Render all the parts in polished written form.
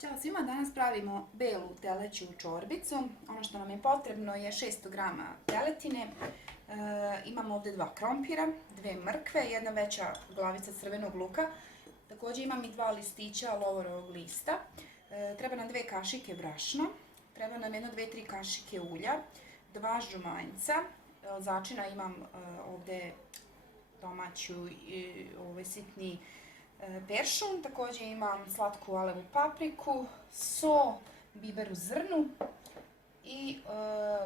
Ćao svima, danas pravimo belu teleću čorbicu. Ono što nam je potrebno je 600 g teletine, imamo ovdje 2 krompira, 2 mrkve, jedna veća glavica crvenog luka, također imam i 2 listića lovorovog lista, treba nam 2 kašike brašna, treba nam 1-2-3 kašike ulja, 2 žumanjca, začina imam ovdje domaću sitni peršun, također imam slatku alevu papriku, so, biber u zrnu i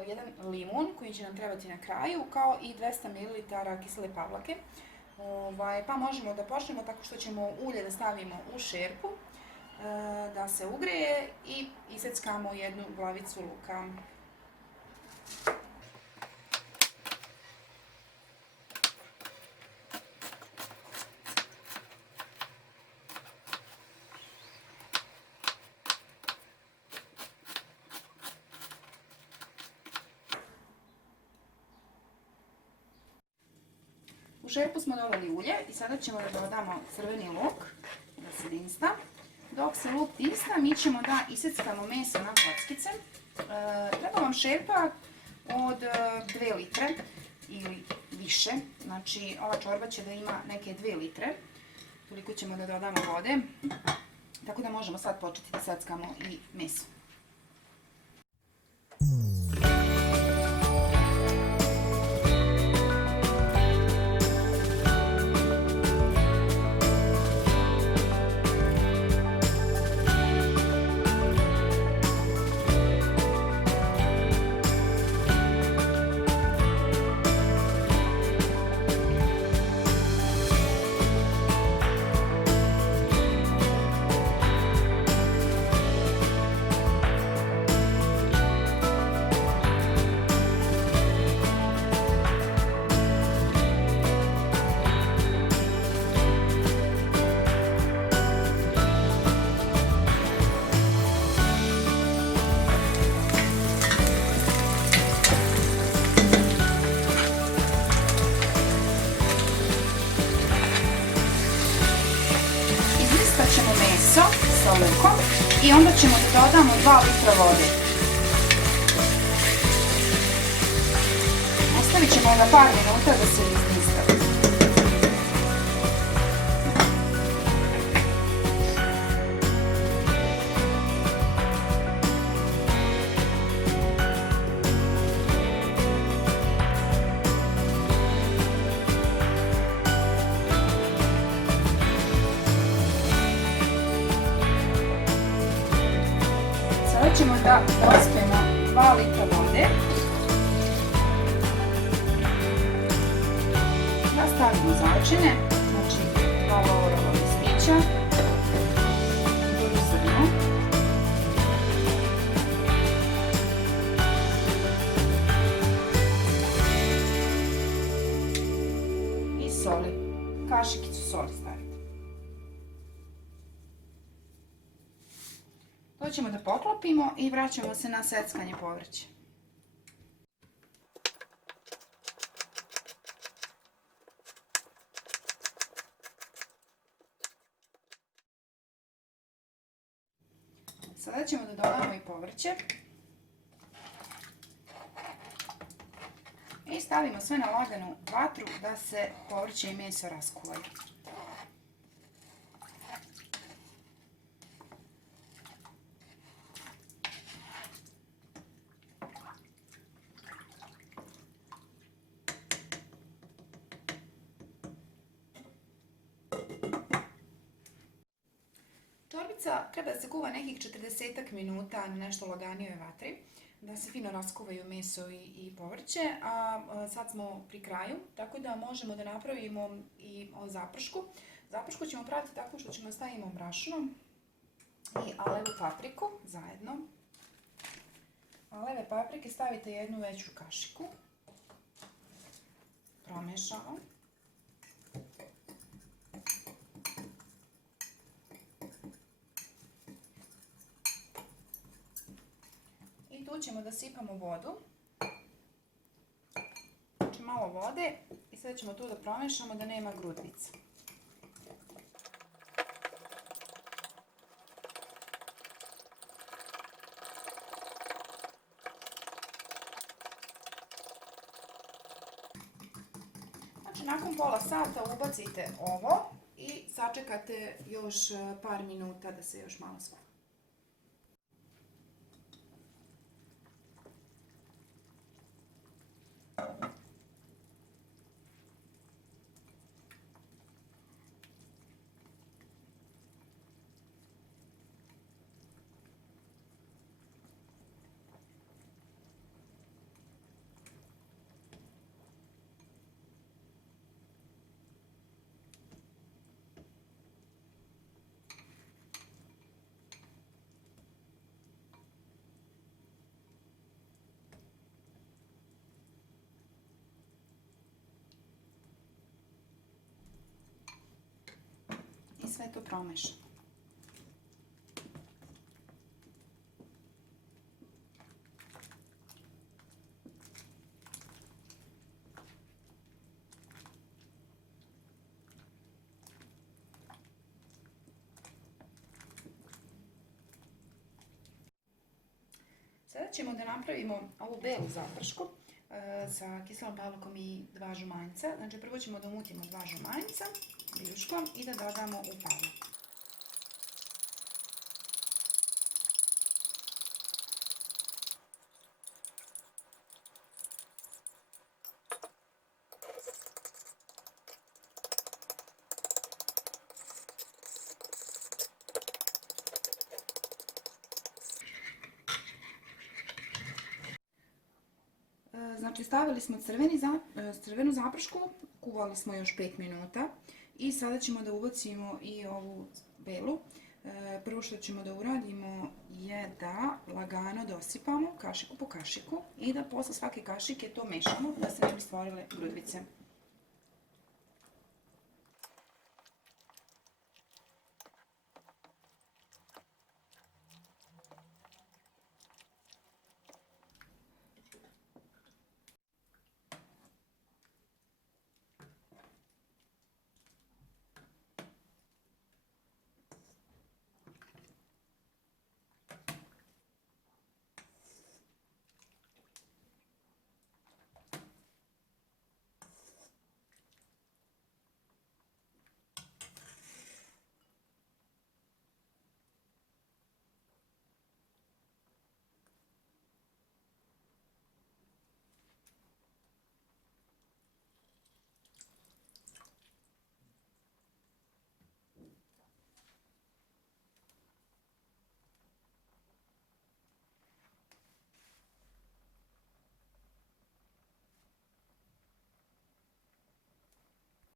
jedan limun koji će nam trebati na kraju, kao i 200 ml kisele pavlake. Pa možemo da počnemo tako što ćemo ulje da stavimo u šerpu, da se ugreje i iseckamo jednu glavicu luka. U šerpu smo dodali ulje i sada ćemo da dodamo crveni luk, da se dinsta. Dok se luk dinsta, mi ćemo da iseckamo meso na kockice. Treba vam šerpa od 2 litre ili više, znači ova čorba će da ima neke 2 litre, toliko ćemo da dodamo vode, tako da možemo sad početi da seckamo i meso. Ćemo meso sa lukom i onda ćemo da dodamo 2 litra vode. Ostavit ćemo ga par minuta da se izdista. Sada ćemo da pospemo 2 litra vode, da stavimo začine, znači 2 lovorova listića, biber u zrnu, i soli, kašikicu soli stavimo. To ćemo da poklopimo i vraćamo se na seckanje povrća. Sada ćemo da dodamo i povrće. I stavimo sve na laganu vatru da se povrće i meso raskuvaju. Čorbica treba da se kuva nekih 40 minuta na nešto laganijoj vatri, da se fino raskuvaju meso i povrće, a sad smo pri kraju, tako da možemo da napravimo i zapršku. Zapršku ćemo praviti tako što ćemo stavimo brašno i alevu papriku zajedno. Aleve paprike stavite jednu veću kašiku, promešamo. I tu ćemo da sipamo vodu, znači malo vode i sada ćemo tu da promešamo da nema grudvica. Nakon pola sata ubacite ovo i sačekate još par minuta da se još malo skuva. I sve to promešam. Sada ćemo da napravimo ovu belu zapršku sa kiselom pavlakom i 2 žumanjca. Znači prvo ćemo da umutimo 2 žumanjca viljuškom i da dodamo u pavlak. Znači stavili smo crvenu zapršku, kuvali smo još 5 minuta i sada ćemo da ubacimo i ovu belu. Prvo što ćemo da uradimo je da lagano dosipamo kašiku po kašiku i da posle svake kašike to mešamo da se ne bi stvorile grudvice.